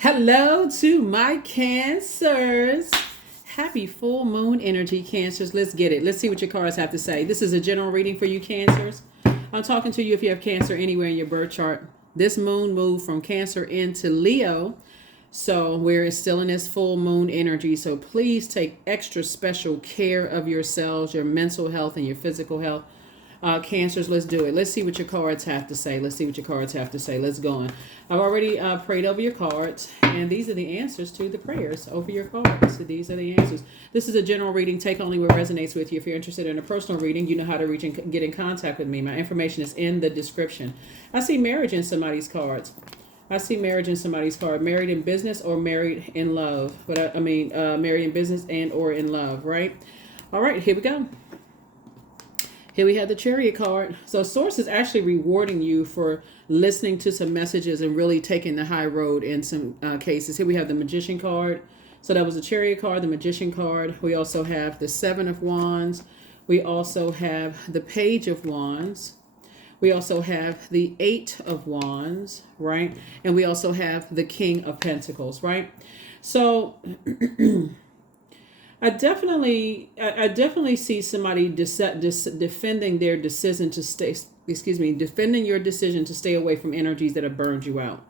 Hello to my Cancers. Happy full moon energy, Cancers. Let's get it. Let's see what your cards have to say. This is a general reading for you, Cancers. I'm talking to you if you have Cancer anywhere in your birth chart. This moon moved from Cancer into Leo. So we're still in this full moon energy. So please take extra special care of yourselves, your mental health and your physical health. Cancers, let's do it. Let's see what your cards have to say. Let's see what your cards have to say. Let's go on. I've already prayed over your cards, and these are the answers to the prayers over your cards. So these are the answers. This is a general reading. Take only what resonates with you. If you're interested in a personal reading, you know how to reach and get in contact with me. My information is in the description. I see marriage in somebody's cards. I see marriage in somebody's card. Married in business or married in love. But I mean, married in business and or in love, right? All right, here we go. Here we have the Chariot card. So Source is actually rewarding you for listening to some messages and really taking the high road in some cases. Here we have the Magician card. So that was the Chariot card, the Magician card. We also have the Seven of Wands. We also have the Page of Wands. We also have the Eight of Wands, right? And we also have the King of Pentacles, right? So I definitely see somebody defending their decision to stay. Defending your decision to stay away from energies that have burned you out.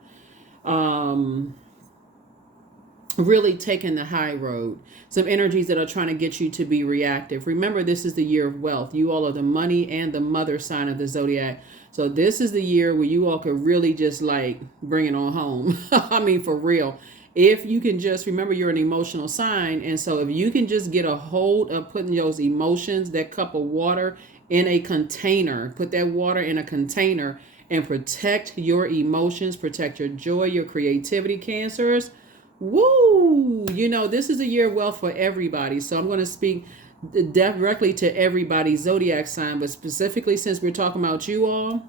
Really taking the high road. Some energies that are trying to get you to be reactive. Remember, this is the year of wealth. You all are the money and the mother sign of the Zodiac. So this is the year where you all could really just like bring it on home. I mean, for real. If you can just remember you're an emotional sign. And so if you can just get a hold of putting those emotions, that cup of water in a container, put that water in a container and protect your emotions, protect your joy, your creativity, Cancers. Woo! You know, this is a year of wealth for everybody. So I'm going to speak directly to everybody's Zodiac sign, but specifically since we're talking about you all,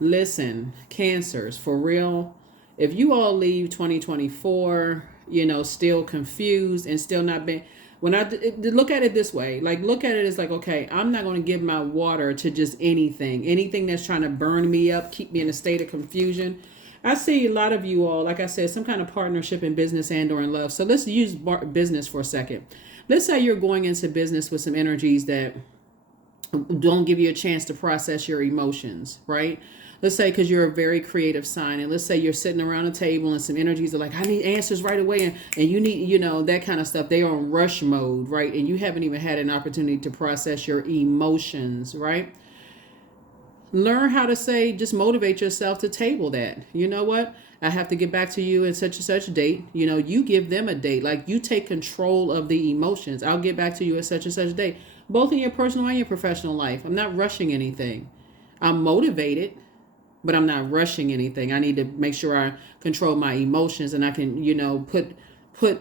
listen, Cancers, for real. If you all leave 2024, you know, still confused and still not being, when I look at it this way, like look at it as like, okay, I'm not going to give my water to just anything that's trying to burn me up, keep me in a state of confusion. I see a lot of you all, like I said, some kind of partnership in business and or in love. So let's use business for a second. Let's say you're going into business with some energies that don't give you a chance to process your emotions, right? Let's say because you're a very creative sign, and let's say you're sitting around a table and some energies are like, I need answers right away, and you need, you know, that kind of stuff. They are on rush mode, right? And you haven't even had an opportunity to process your emotions, right? Learn how to say, just motivate yourself to table that. You know what? I have to get back to you in such and such a date. You know, you give them a date. Like you take control of the emotions. I'll get back to you at such and such a date. Both in your personal and your professional life. I'm not rushing anything. I'm motivated, but I'm not rushing anything. I need to make sure I control my emotions and I can, you know, put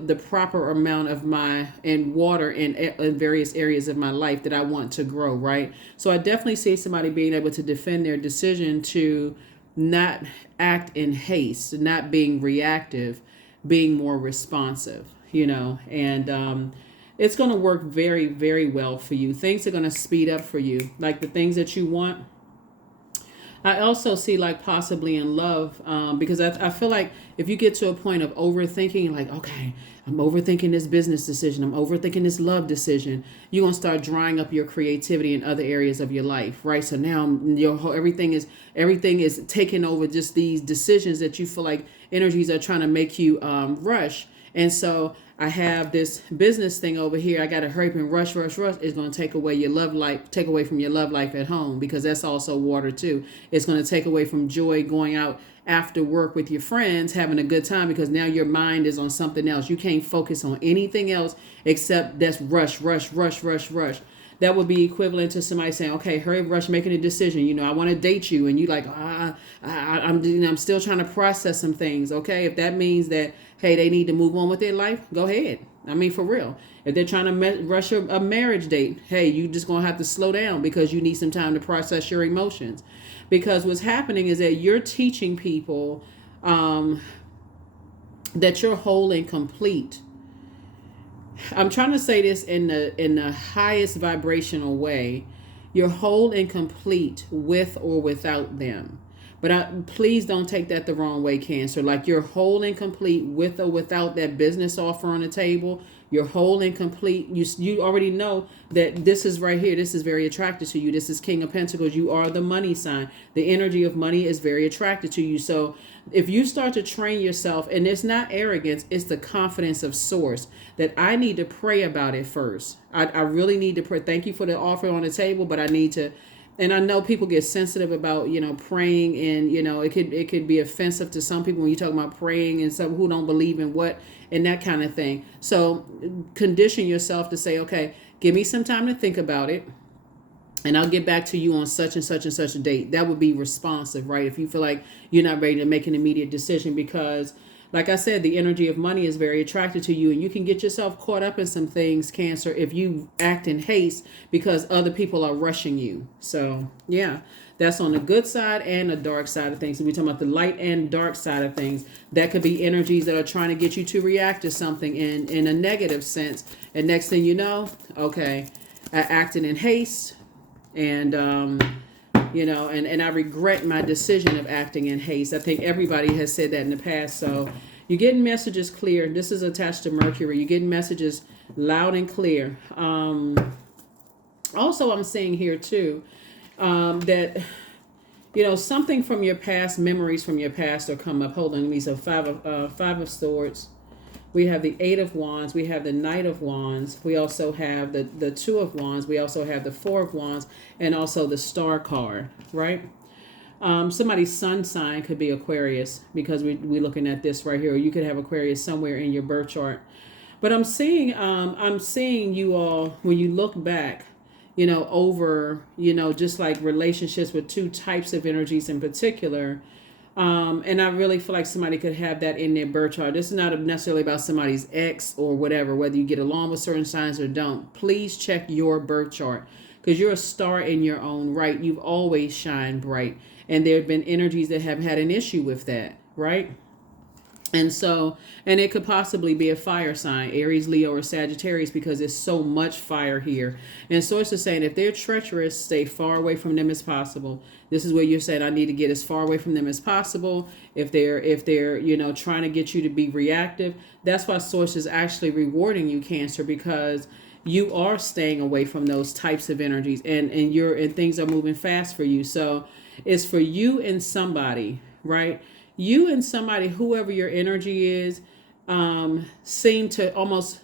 the proper amount of my and water in various areas of my life that I want to grow, right? So I definitely see somebody being able to defend their decision to not act in haste, not being reactive, being more responsive, you know, and it's going to work very, very well for you. Things are going to speed up for you, like the things that you want. I also see like possibly in love, because I feel like if you get to a point of overthinking, like, okay, I'm overthinking this business decision, I'm overthinking this love decision, you're going to start drying up your creativity in other areas of your life, right? So now everything is taking over just these decisions that you feel like energies are trying to make you rush. And so I have this business thing over here. I got to hurry up and rush. It's going to take away your love life, take away from your love life at home, because that's also water too. It's going to take away from joy going out after work with your friends, having a good time, because now your mind is on something else. You can't focus on anything else except that's rush. That would be equivalent to somebody saying, okay, hurry up, rush, making a decision. You know, I want to date you. And you like, I'm still trying to process some things. Okay. If that means that, hey, they need to move on with their life, go ahead. I mean, for real. If they're trying to rush a marriage date, hey, you just going to have to slow down because you need some time to process your emotions. Because what's happening is that you're teaching people that you're whole and complete. I'm trying to say this in the highest vibrational way. You're whole and complete with or without them. But please don't take that the wrong way, Cancer. Like you're whole and complete with or without that business offer on the table. You're whole and complete. You already know that this is right here. This is very attracted to you. This is King of Pentacles. You are the money sign. The energy of money is very attracted to you. So if you start to train yourself, and it's not arrogance, it's the confidence of source, that I need to pray about it first. I really need to pray. Thank you for the offer on the table, but I need to. And I know people get sensitive about, praying, and, it could be offensive to some people when you talk about praying and some who don't believe in what and that kind of thing. So condition yourself to say, okay, give me some time to think about it, and I'll get back to you on such and such and such a date. That would be responsive, right? If you feel like you're not ready to make an immediate decision, because like I said, the energy of money is very attracted to you, and you can get yourself caught up in some things, Cancer, if you act in haste because other people are rushing you. So yeah, that's on the good side and the dark side of things. So we're talking about the light and dark side of things. That could be energies that are trying to get you to react to something in a negative sense. And next thing you know, okay, I acted in haste, and and I regret my decision of acting in haste. I think everybody has said that in the past. So you're getting messages clear. This is attached to Mercury. You're getting messages loud and clear. Also, I'm seeing here too that something from your past, memories from your past, will come up. Hold on, let me. So five of Swords. We have the Eight of Wands. We have the Knight of Wands. We also have the Two of Wands. We also have the Four of Wands, and also the Star card, right? Somebody's sun sign could be Aquarius, because we're looking at this right here. You could have Aquarius somewhere in your birth chart. But I'm seeing you all, when you look back, over, just like relationships with two types of energies in particular. And I really feel like somebody could have that in their birth chart. This is not necessarily about somebody's ex or whatever, whether you get along with certain signs or don't. Please check your birth chart, because you're a star in your own right. You've always shined bright. And there have been energies that have had an issue with that, right? And it could possibly be a fire sign, Aries, Leo, or Sagittarius, because there's so much fire here. And source is saying if they're treacherous, stay far away from them as possible. This is where you're saying I need to get as far away from them as possible. If they're trying to get you to be reactive, that's why source is actually rewarding you, Cancer, because you are staying away from those types of energies, and things are moving fast for you. So it's for you and somebody, right? You and somebody, whoever your energy is, seem to almost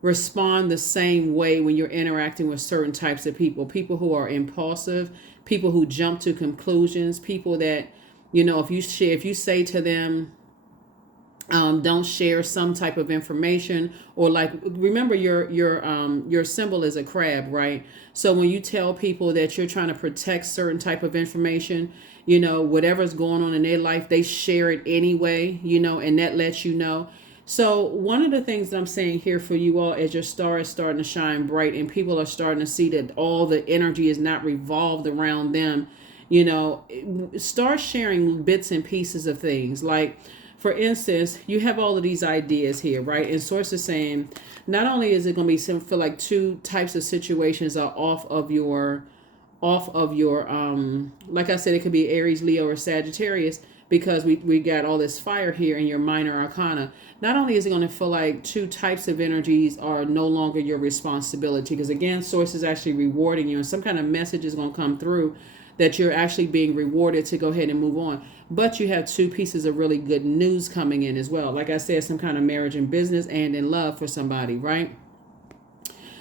respond the same way when you're interacting with certain types of people. People who are impulsive, people who jump to conclusions, people that, if you say to them, don't share some type of information, or like, remember your symbol is a crab, right? So when you tell people that you're trying to protect certain type of information, whatever's going on in their life, they share it anyway, and that lets you know. So one of the things that I'm saying here for you all, as your star is starting to shine bright and people are starting to see that all the energy is not revolved around them, start sharing bits and pieces of things. Like, for instance, you have all of these ideas here, right? And source is saying, not only is it going to be feel like two types of situations are off of your, like I said, it could be Aries, Leo, or Sagittarius, because we got all this fire here in your minor arcana. Not only is it going to feel like two types of energies are no longer your responsibility, because again, source is actually rewarding you, and some kind of message is going to come through that you're actually being rewarded to go ahead and move on. But you have two pieces of really good news coming in as well. Like I said, some kind of marriage in business and in love for somebody, right?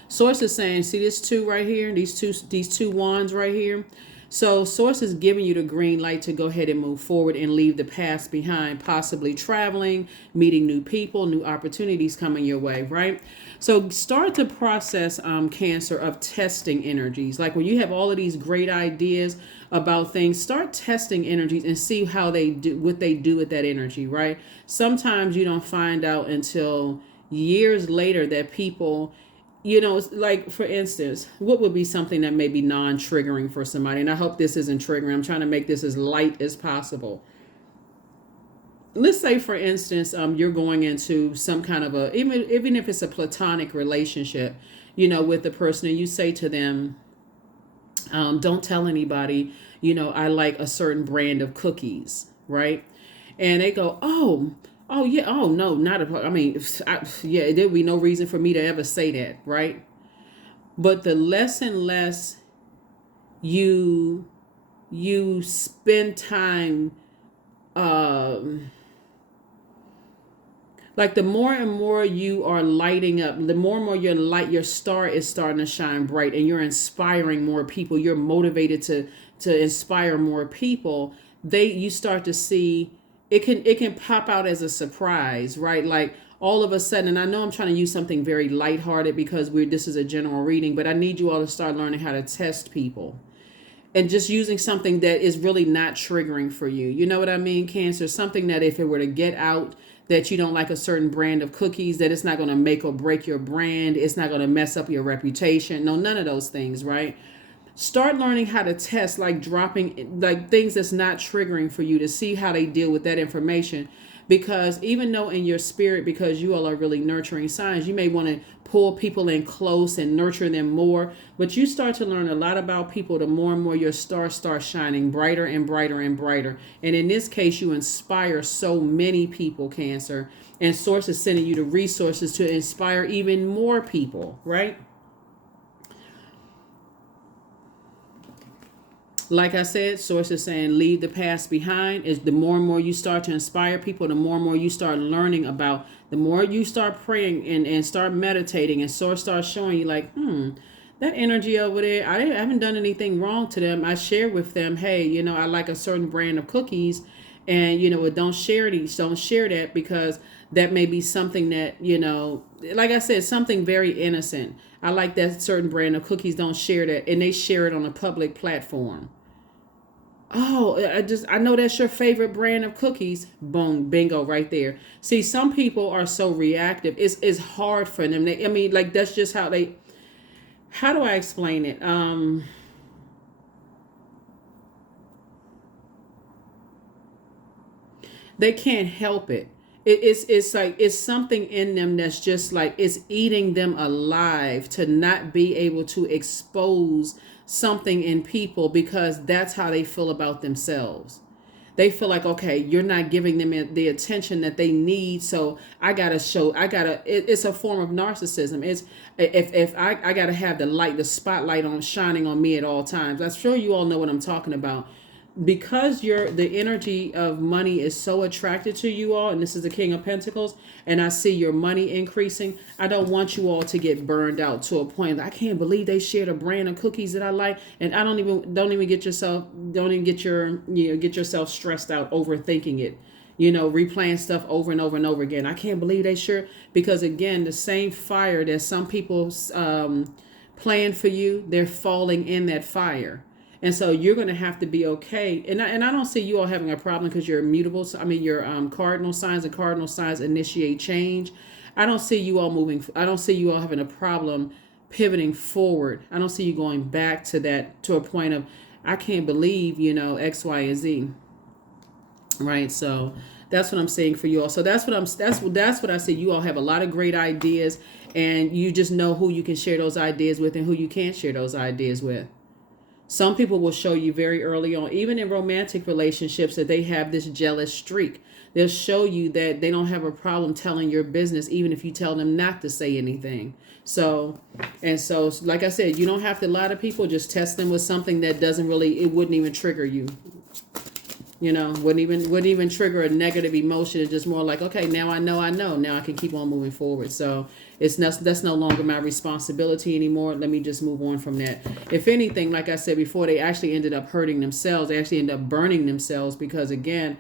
Source is saying, see this two right here, these two wands right here. So source is giving you the green light to go ahead and move forward and leave the past behind, possibly traveling, meeting new people, new opportunities coming your way, right? So start the process, Cancer, of testing energies. Like when you have all of these great ideas about things, start testing energies and see how they do, what they do with that energy, right? Sometimes you don't find out until years later that people, like for instance, what would be something that may be non-triggering for somebody? And I hope this isn't triggering. I'm trying to make this as light as possible. Let's say, for instance, you're going into some kind of even if it's a platonic relationship, with the person, and you say to them, don't tell anybody, I like a certain brand of cookies, right? And they go, oh yeah, oh no, not a, I mean, yeah, there would be no reason for me to ever say that, right? But the less and less you spend time, um like the more and more you are lighting up, the more and more your star is starting to shine bright, and you're inspiring more people, you're motivated to inspire more people. You start to see it can pop out as a surprise, right? Like all of a sudden, and I know I'm trying to use something very lighthearted because this is a general reading, but I need you all to start learning how to test people and just using something that is really not triggering for you. You know what I mean, Cancer? Something that if it were to get out that you don't like a certain brand of cookies, that it's not going to make or break your brand. It's not going to mess up your reputation. No, none of those things, right? Start learning how to test, like dropping like things that's not triggering for you, to see how they deal with that information. Because even though in your spirit, because you all are really nurturing signs, you may want to pull people in close and nurture them more, but you start to learn a lot about people the more and more your star starts shining brighter and brighter and brighter. And in this case, you inspire so many people, Cancer, and Source is sending you the resources to inspire even more people, right? Like I said, Source is saying leave the past behind. Is the more and more you start to inspire people, the more and more you start learning about, the more you start praying and start meditating, and Source starts showing you like, that energy over there, I haven't done anything wrong to them. I share with them, hey, I like a certain brand of cookies, and don't share that, because that may be something that, like I said, something very innocent. I like that certain brand of cookies, don't share that, and they share it on a public platform. Oh, I know that's your favorite brand of cookies. Boom, bingo, right there. See, some people are so reactive. It's hard for them. I mean, like that's just how they. How do I explain it? They can't help it. It's like it's something in them that's just like it's eating them alive to not be able to expose something in people, because that's how they feel about themselves. They feel like, okay, you're not giving them the attention that they need, so it's a form of narcissism. It's if I gotta have the spotlight on shining on me at all times. I'm sure you all know what I'm talking about, because the energy of money is so attracted to you all, and this is the King of Pentacles, and I see your money increasing. I don't want you all to get burned out to a point that I can't believe they shared a brand of cookies that I like, and I don't even get yourself stressed out overthinking it, replaying stuff over and over and over again. I can't believe they sure, because again, the same fire that some people plan for you, they're falling in that fire. And so you're going to have to be okay. And I don't see you all having a problem, because you're immutable. I mean, your cardinal signs, and cardinal signs initiate change. I don't see you all moving. I don't see you all having a problem pivoting forward. I don't see you going back to a point of, I can't believe, X, Y, and Z. Right. So that's what I'm saying for you all. So that's what I see. You all have a lot of great ideas, and you just know who you can share those ideas with and who you can't share those ideas with. Some people will show you very early on, even in romantic relationships, that they have this jealous streak. They'll show you that they don't have a problem telling your business, even if you tell them not to say anything. So, like I said, you don't have to lie to people. Just test them with something that it wouldn't even trigger you. Wouldn't even trigger a negative emotion. It's just more like, okay, now I know. Now I can keep on moving forward. So that's no longer my responsibility anymore. Let me just move on from that. If anything, like I said before, they actually ended up hurting themselves. They actually ended up burning themselves, because again,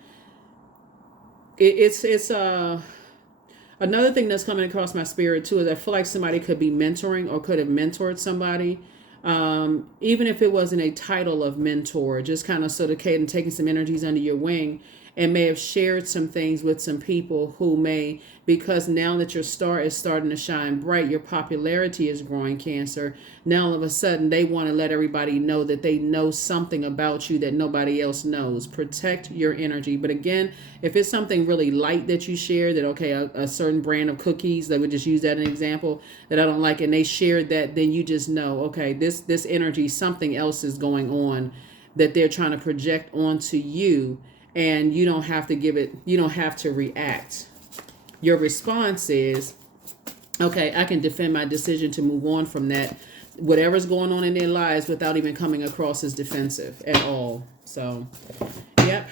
it's another thing that's coming across my spirit too, is I feel like somebody could be mentoring or could have mentored somebody. Even if it wasn't a title of mentor, just kind of sort of taking some energies under your wing, and may have shared some things with some people who may, because now that your star is starting to shine bright, your popularity is growing, Cancer. Now all of a sudden they want to let everybody know that they know something about you that nobody else knows. Protect your energy. But again, if it's something really light that you share, that okay, a certain brand of cookies, that would just use that as an example, that I don't like, and they shared that, then you just know, okay, this energy, something else is going on, that they're trying to project onto you, and you don't have to give it, you don't have to react. Your response is, okay, I can defend my decision to move on from that, whatever's going on in their lives, without even coming across as defensive at all. So, yep.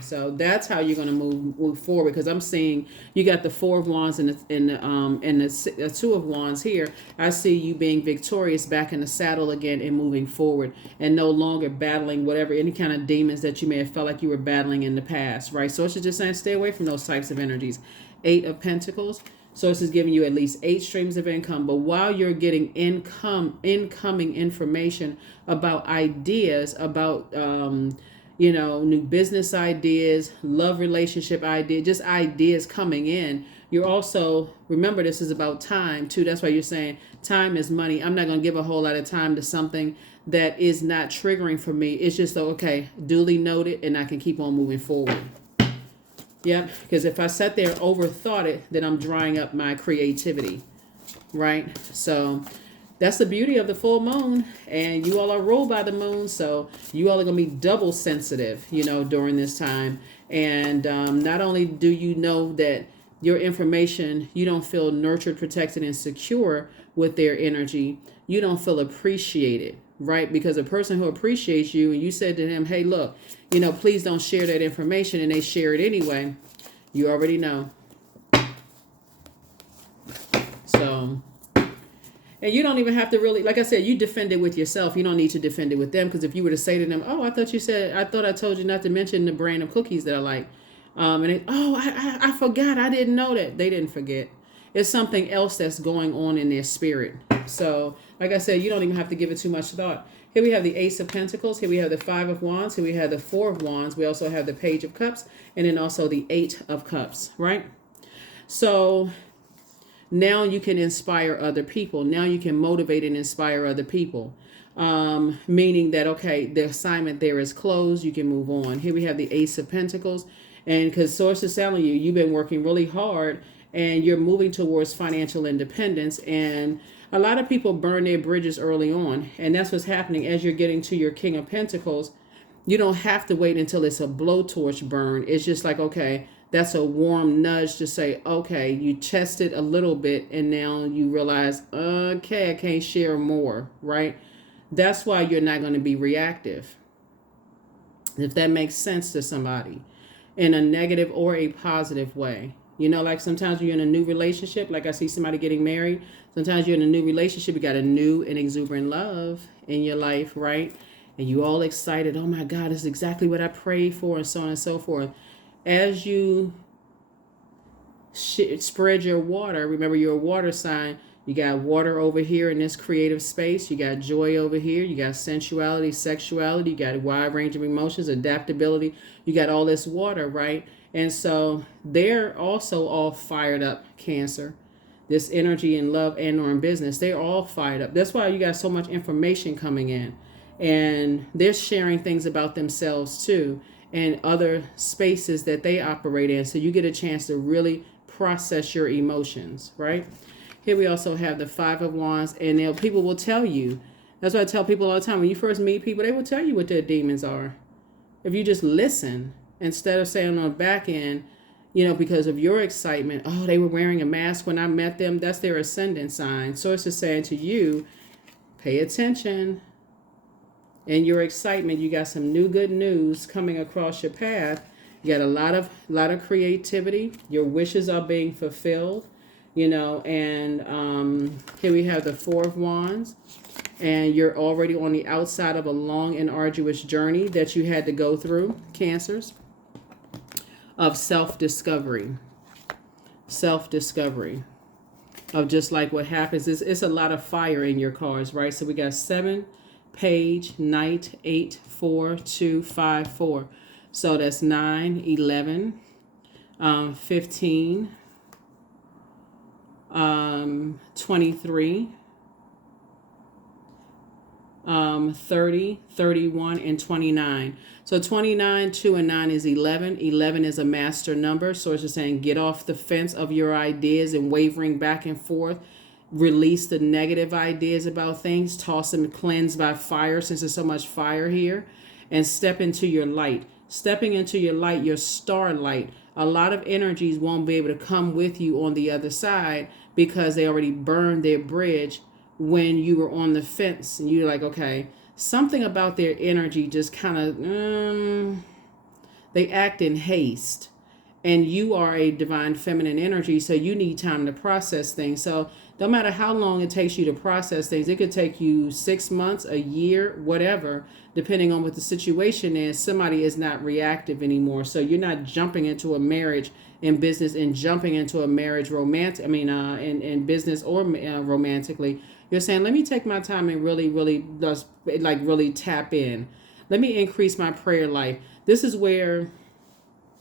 So that's how you're going to move forward, because I'm seeing you got the Four of Wands and the Two of Wands here. I see you being victorious, back in the saddle again, and moving forward, and no longer battling whatever, any kind of demons that you may have felt like you were battling in the past, right? So it's just saying stay away from those types of energies. Eight of Pentacles. So this is giving you at least 8 streams of income. But while you're getting incoming information about ideas, about new business ideas, love relationship ideas, just ideas coming in, you're also, remember, this is about time too. That's why you're saying time is money. I'm not going to give a whole lot of time to something that is not triggering for me. It's just, okay, duly noted, and I can keep on moving forward. Yep, because if I sat there overthought it, then I'm drying up my creativity, right? So that's the beauty of the full moon, and you all are ruled by the moon, so you all are going to be double sensitive, during this time. And not only do you know that your information, you don't feel nurtured, protected, and secure with their energy, you don't feel appreciated, right? Because a person who appreciates you, and you said to him, hey, look, please don't share that information, and they share it anyway, you already know. So, and you don't even have to really, like I said, you defend it with yourself. You don't need to defend it with them, because if you were to say to them, oh, I thought I told you not to mention the brand of cookies that I like. I forgot. I didn't know that. They didn't forget. It's something else that's going on in their spirit. So, like I said, you don't even have to give it too much thought. Here we have the Ace of Pentacles. Here we have the Five of Wands. Here we have the Four of Wands. We also have the Page of Cups. And then also the Eight of Cups, right? So now you can inspire other people. Now you can motivate and inspire other people. Meaning that, okay, the assignment there is closed. You can move on. Here we have the Ace of Pentacles. And because Source is telling you, you've been working really hard, and you're moving towards financial independence. And a lot of people burn their bridges early on. And that's what's happening as you're getting to your King of Pentacles. You don't have to wait until it's a blowtorch burn. It's just like, okay, that's a warm nudge to say, okay, you tested a little bit, and now you realize, okay, I can't share more, right? That's why you're not going to be reactive. If that makes sense to somebody, in a negative or a positive way. Like sometimes you're in a new relationship, like I see somebody getting married. Sometimes you're in a new relationship, you got a new and exuberant love in your life, right? And you all excited, oh my God, this is exactly what I prayed for, and so on and so forth. As you spread your water, remember you're a water sign, you got water over here in this creative space, you got joy over here, you got sensuality, sexuality, you got a wide range of emotions, adaptability, you got all this water, right? And so they're also all fired up, Cancer. This energy in love and or in business, they're all fired up. That's why you got so much information coming in. And they're sharing things about themselves too, and other spaces that they operate in. So you get a chance to really process your emotions, right? Here we also have the Five of Wands, and people will tell you. That's what I tell people all the time. When you first meet people, they will tell you what their demons are. If you just listen, instead of saying on the back end, because of your excitement, oh, they were wearing a mask when I met them, that's their ascendant sign. Source is saying to you, pay attention. In your excitement, you got some new good news coming across your path. You got a lot of creativity. Your wishes are being fulfilled. And here we have the Four of Wands, and you're already on the outside of a long and arduous journey that you had to go through, Cancers, of self-discovery of just like what happens. It's a lot of fire in your cards, right? So we got 7, Page, Knight, 8, 4, 2, 5, 4. So that's 9, 11, 15, 23, 30, 31, and 29. So 29, 2, and 9 is 11. 11 is a master number. So it's just saying get off the fence of your ideas and wavering back and forth. Release the negative ideas about things. Toss them, cleanse by fire, since there's so much fire here. and step into your light. Stepping into your light, your starlight, a lot of energies won't be able to come with you on the other side because they already burned their bridge when you were on the fence. And you're like, okay, something about their energy just kind of, they act in haste. And you are a divine feminine energy, so you need time to process things. So no matter how long it takes you to process things, it could take you 6 months, a year, whatever, depending on what the situation is. Somebody is not reactive anymore. So you're not jumping into a marriage in business and jumping into a marriage in business or romantically. You're saying, let me take my time and really tap in. Let me increase my prayer life. This is where...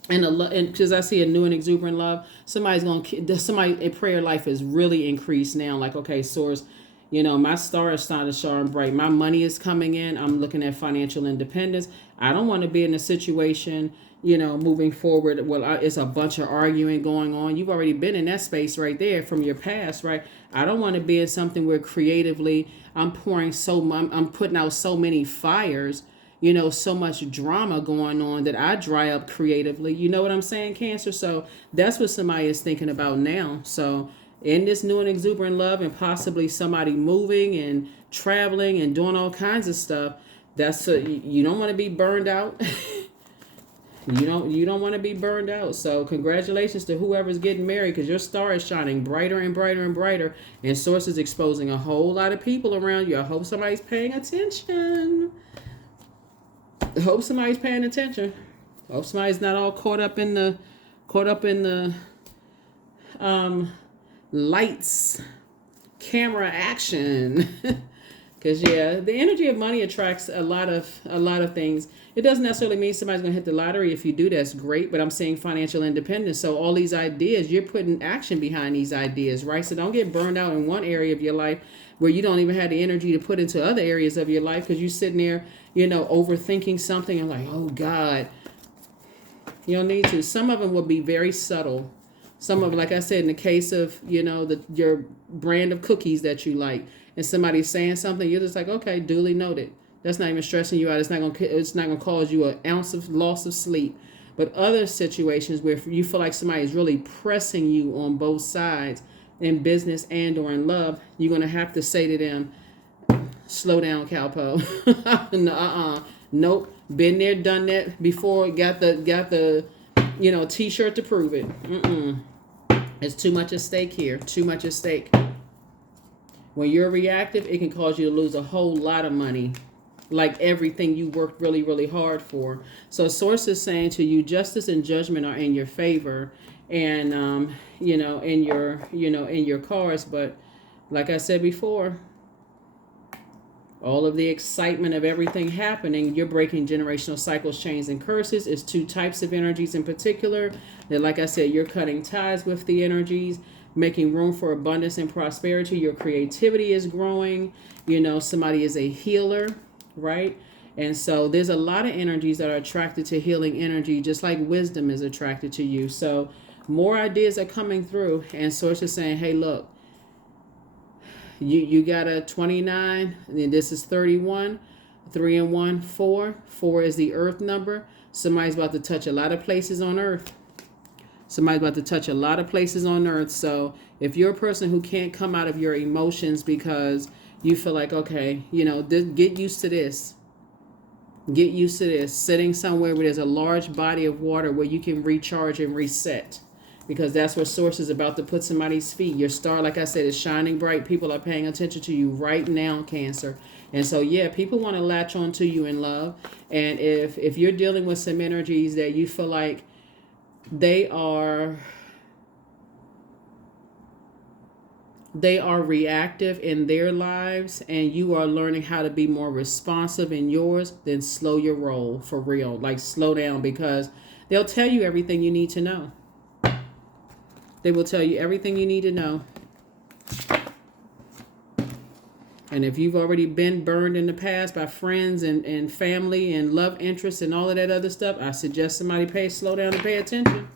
And because I see a new and exuberant love, somebody prayer life is really increased now. Like, okay, source, my star is starting to shine bright. My money is coming in. I'm looking at financial independence. I don't want to be in a situation, moving forward. Well, it's a bunch of arguing going on. You've already been in that space right there from your past, right? I don't want to be in something where creatively I'm putting out so many fires, so much drama going on that I dry up creatively. You know what I'm saying, Cancer? So that's what somebody is thinking about now. So in this new and exuberant love, and possibly somebody moving and traveling and doing all kinds of stuff, you don't want to be burned out. You don't want to be burned out. So congratulations to whoever's getting married, because your star is shining brighter and brighter and brighter, and source is exposing a whole lot of people around you. I hope somebody's paying attention. Hope somebody's paying attention. Hope somebody's not all caught up in the lights, camera action. Because the energy of money attracts a lot of things. It doesn't necessarily mean somebody's gonna hit the lottery. If you do, that's great. But I'm saying financial independence. So all these ideas, you're putting action behind these ideas, right? So don't get burned out in one area of your life where you don't even have the energy to put into other areas of your life, because you're sitting there, overthinking something and like, oh God, you don't need to. Some of them will be very subtle. Some of them, like I said, in the case of, your brand of cookies that you like, and somebody's saying something, you're just like, okay, duly noted. That's not even stressing you out. It's not gonna cause you an ounce of loss of sleep. But other situations where you feel like somebody is really pressing you on both sides, in business and or in love, you're gonna have to say to them, slow down, cowpo. Nope. Been there, done that before. Got the T-shirt to prove it. It's too much at stake here. Too much at stake. When you're reactive, it can cause you to lose a whole lot of money, like everything you worked really, really hard for. So source is saying to you, justice and judgment are in your favor, and in your cards. But like I said before, all of the excitement of everything happening, you're breaking generational cycles, chains, and curses. It's two types of energies in particular that, like I said, you're cutting ties with the energies, making room for abundance and prosperity. Your creativity is growing. Somebody is a healer, right? And so there's a lot of energies that are attracted to healing energy, just like wisdom is attracted to you. So more ideas are coming through, and source is saying, hey, look, you got a 29, and this is 31, 3 and 1, 4. 4 is the earth number. Somebody's about to touch a lot of places on earth. Somebody's about to touch a lot of places on earth. So if you're a person who can't come out of your emotions because you feel like, okay, get used to this. Get used to this. Sitting somewhere where there's a large body of water where you can recharge and reset. Because that's where source is about to put somebody's feet. Your star, like I said, is shining bright. People are paying attention to you right now, Cancer. And so, people want to latch on to you in love. And if you're dealing with some energies that you feel like they are reactive in their lives, and you are learning how to be more responsive in yours, then slow your roll for real. Like, slow down, because they'll tell you everything you need to know. They will tell you everything you need to know. And if you've already been burned in the past by friends and family and love interests and all of that other stuff, I suggest somebody slow down and pay attention.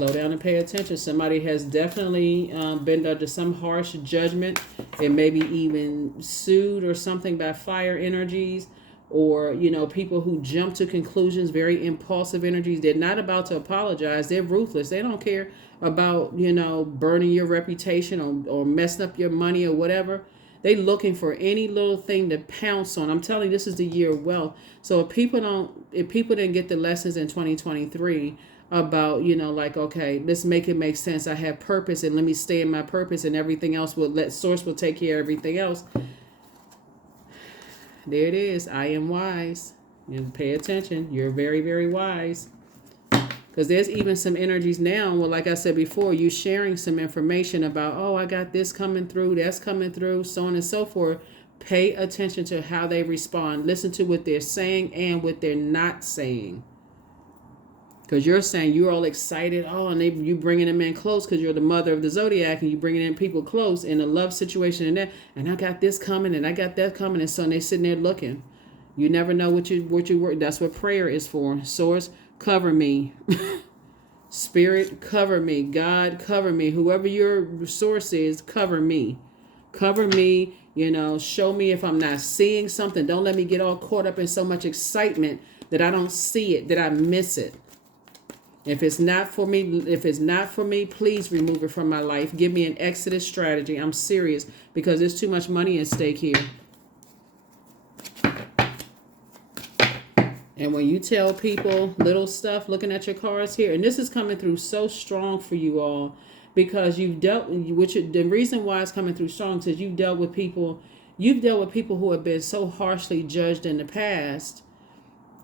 Slow down and pay attention. Somebody has definitely been under some harsh judgment and maybe even sued or something by fire energies, or, you know, people who jump to conclusions, very impulsive energies. They're not about to apologize. They're ruthless. They don't care about, you know, burning your reputation or messing up your money or whatever. They looking for any little thing to pounce on. I'm telling you, this is the year of wealth. So if people didn't get the lessons in 2023 about, you know, like, okay, let's make it make sense. I have purpose and let me stay in my purpose, and everything else source will take care of everything else. There it is. I am wise. And pay attention. You're very, very wise. Because there's even some energies now. Well, like I said before, you sharing some information about, oh, I got this coming through, that's coming through, so on and so forth. Pay attention to how they respond. Listen to what they're saying and what they're not saying. Because you're saying you're all excited. Oh, and you bringing them in close because you're the mother of the Zodiac, and you bringing in people close in a love situation and that. And I got this coming and I got that coming. And so they sitting there looking. You never know what you work. That's what prayer is for. Source, cover me. Spirit, cover me. God, cover me. Whoever your source is, cover me. Cover me. You know, show me if I'm not seeing something. Don't let me get all caught up in so much excitement that I don't see it, that I miss it. If it's not for me, please remove it from my life. Give me an exodus strategy. I'm serious, because there's too much money at stake here. And when you tell people little stuff, looking at your cards here, and this is coming through so strong for you all, because the reason why it's coming through strong is you've dealt with people who have been so harshly judged in the past.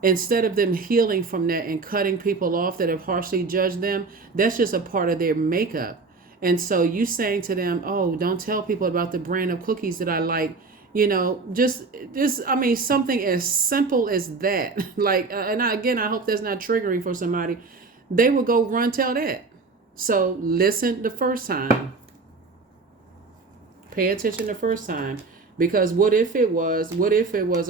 Instead of them healing from that and cutting people off that have harshly judged them, that's just a part of their makeup. And so you saying to them, oh, don't tell people about the brand of cookies that I like. You know, just this, I mean, something as simple as that. Like, and I hope that's not triggering for somebody. They will go run tell that. So listen the first time. Pay attention the first time. Because what if it was,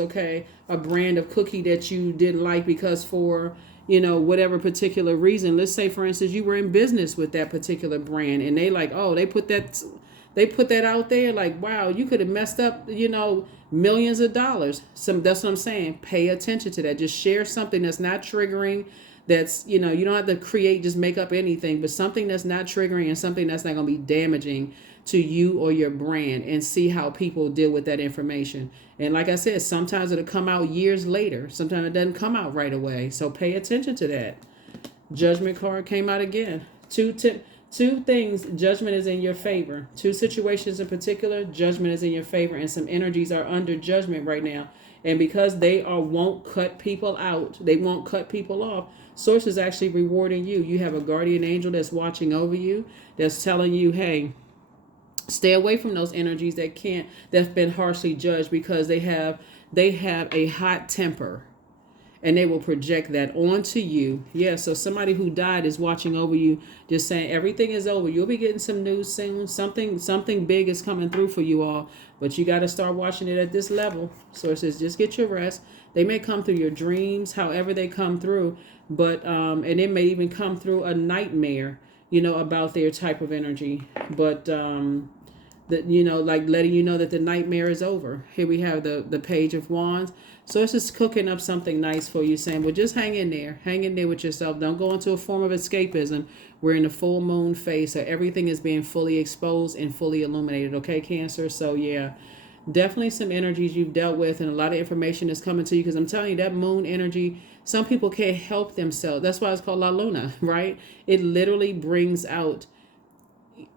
okay, a brand of cookie that you didn't like because for, you know, whatever particular reason. Let's say, for instance, you were in business with that particular brand and they like, oh, they put that out there, like, wow, you could have messed up, you know, millions of dollars. That's what I'm saying. Pay attention to that. Just share something that's not triggering. That's, you know, you don't have to just make up anything, but something that's not triggering and something that's not going to be damaging to you or your brand, and see how people deal with that information. And like I said, sometimes it'll come out years later. Sometimes it doesn't come out right away. So pay attention to that. Judgment card came out again. Two things, judgment is in your favor. Two situations in particular, judgment is in your favor, and some energies are under judgment right now. And because they won't cut people out, they won't cut people off, Source is actually rewarding you. You have a guardian angel that's watching over you, that's telling you, hey, stay away from those energies that's been harshly judged, because they have a hot temper. And they will project that onto you. Yeah, so somebody who died is watching over you, just saying everything is over. You'll be getting some news soon. Something big is coming through for you all. But you got to start watching it at this level. Sources, just get your rest. They may come through your dreams, however they come through. But and it may even come through a nightmare, you know, about their type of energy. But that, you know, like letting you know that the nightmare is over. Here we have the Page of Wands. So it's just cooking up something nice for you, saying, well, just hang in there with yourself. Don't go into a form of escapism. We're in the full moon phase, so everything is being fully exposed and fully illuminated. Okay, Cancer? So yeah, definitely some energies you've dealt with, and a lot of information is coming to you, because I'm telling you, that moon energy, some people can't help themselves. That's why it's called La Luna, right? It literally brings out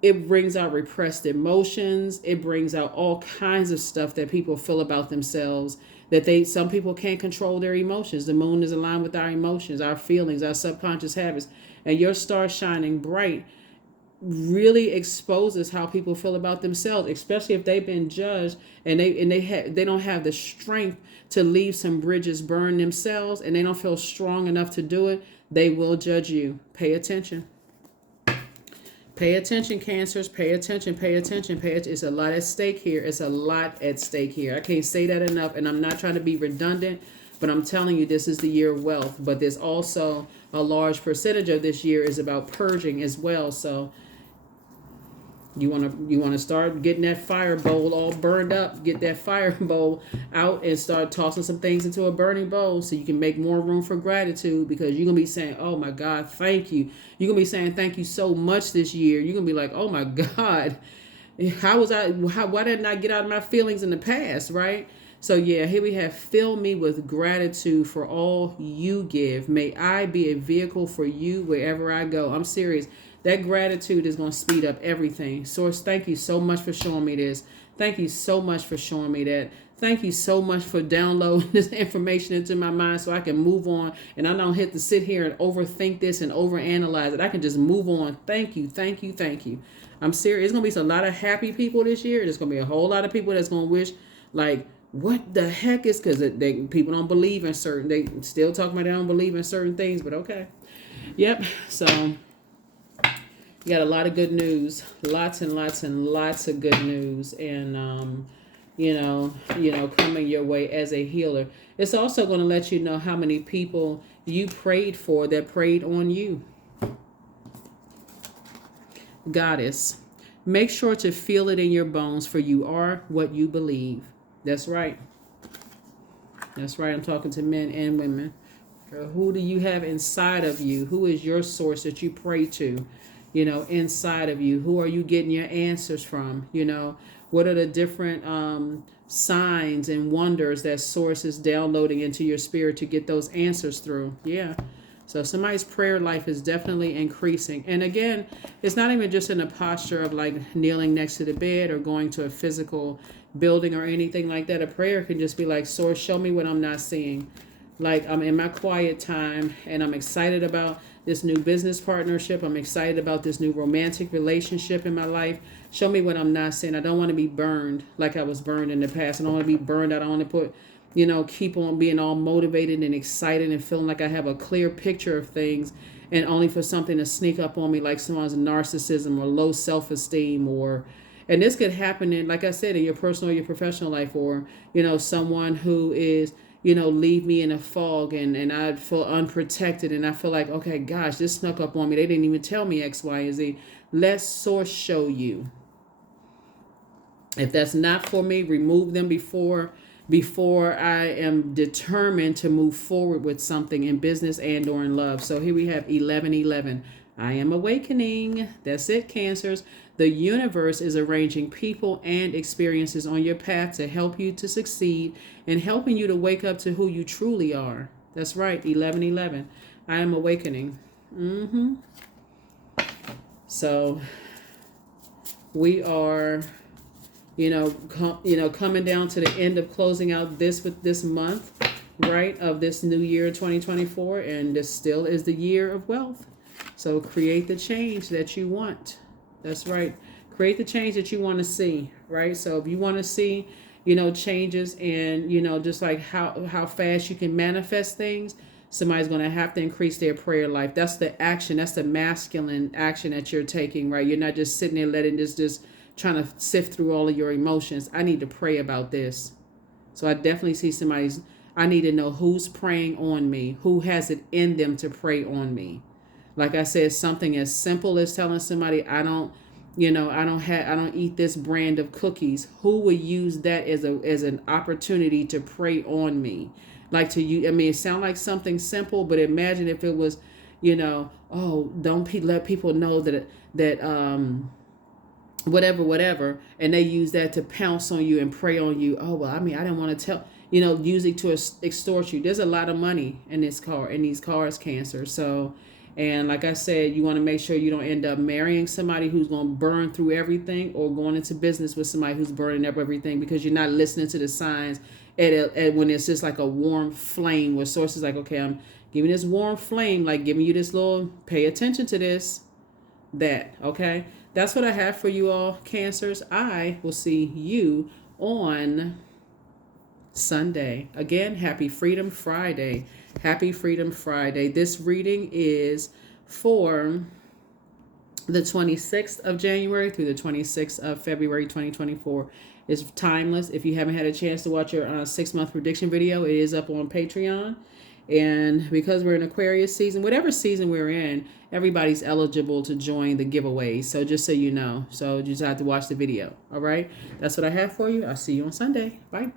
repressed emotions. It brings out all kinds of stuff that people feel about themselves, that some people can't control their emotions. The moon is aligned with our emotions, our feelings, our subconscious habits. And your star shining bright really exposes how people feel about themselves, especially if they've been judged and they don't have the strength to leave some bridges burned themselves, and they don't feel strong enough to do it. They will judge you. Pay attention. Pay attention, Cancers. Pay attention. It's a lot at stake here. I can't say that enough, and I'm not trying to be redundant, But I'm telling you, this is the year of wealth. But there's also a large percentage of this year is about purging as well. So you want to start getting that fire bowl all burned up. Get that fire bowl out and start tossing some things into a burning bowl so you can make more room for gratitude, because you're gonna be saying, "Oh my God, thank you." You're gonna be saying thank you so much this year. You're gonna be like, "Oh my God, why didn't I get out of my feelings in the past?" Right? So yeah, here we have, fill me with gratitude for all you give. May I be a vehicle for you wherever I go. I'm serious. That gratitude is going to speed up everything. Source, thank you so much for showing me this. Thank you so much for showing me that. Thank you so much for downloading this information into my mind so I can move on and I don't have to sit here and overthink this and overanalyze it. I can just move on. Thank you, thank you, thank you. I'm serious. It's going to be a lot of happy people this year. There's going to be a whole lot of people that's going to wish, like, what the heck is, because people don't believe in certain, they still talking about they don't believe in certain things, but okay. Yep. So you got a lot of good news, lots and lots and lots of good news, and coming your way as a healer. It's also going to let you know how many people you prayed for that prayed on you. Goddess, make sure to feel it in your bones, for you are what you believe. That's right. That's right. I'm talking to men and women. Who do you have inside of you? Who is your source that you pray to? Inside of you. Who are you getting your answers from? What are the different signs and wonders that source is downloading into your spirit to get those answers through? Yeah. So somebody's prayer life is definitely increasing. And again, it's not even just in a posture of like kneeling next to the bed or going to a physical building or anything like that. A prayer can just be like, Source, show me what I'm not seeing. Like, I'm in my quiet time and I'm excited about this new business partnership. I'm excited about this new romantic relationship in my life. Show me what I'm not seeing. I don't want to be burned like I was burned in the past. I don't want to be burned. I don't want to put, keep on being all motivated and excited and feeling like I have a clear picture of things, and only for something to sneak up on me like someone's narcissism or low self-esteem, and this could happen in, like I said, in your personal or your professional life, or, someone who is, leave me in a fog and I feel unprotected and I feel like, okay, gosh, this snuck up on me. They didn't even tell me X, Y, and Z. Let source show you. If that's not for me, remove them before I am determined to move forward with something in business and or in love. So here we have 1111. I am awakening. That's it, Cancers. The universe is arranging people and experiences on your path to help you to succeed and helping you to wake up to who you truly are. That's right, 1111. I am awakening. So we are coming down to the end of closing out this month, right, of this new year 2024, and this still is the year of wealth. So create the change that you want. That's right. Create the change that you want to see, right? So if you want to see, changes and, just like how fast you can manifest things, somebody's going to have to increase their prayer life. That's the action. That's the masculine action that you're taking, right? You're not just sitting there letting this just trying to sift through all of your emotions. I need to pray about this. So I definitely see I need to know who's praying on me, who has it in them to pray on me. Like I said, something as simple as telling somebody, I don't eat this brand of cookies. Who would use that as an opportunity to pray on me? Like to you, it sounds like something simple, but imagine if it was, don't let people know that whatever, and they use that to pounce on you and prey on you. Oh, well, I didn't want to tell, using to extort you. There's a lot of money in these cars, Cancer. So, and like I said, you want to make sure you don't end up marrying somebody who's going to burn through everything, or going into business with somebody who's burning up everything, because you're not listening to the signs at when it's just like a warm flame, where source is like, okay, I'm giving this warm flame, like giving you this little, pay attention to this, that, okay? That's what I have for you all, Cancers. I will see you on Sunday. Again, happy Freedom Friday. Happy Freedom Friday. This reading is for the 26th of January through the 26th of February 2024. It's timeless. If you haven't had a chance to watch your 6-month prediction video, it is up on Patreon. And because we're in Aquarius season, whatever season we're in, everybody's eligible to join the giveaways. So just so you know. So you just have to watch the video. All right. That's what I have for you. I'll see you on Sunday. Bye.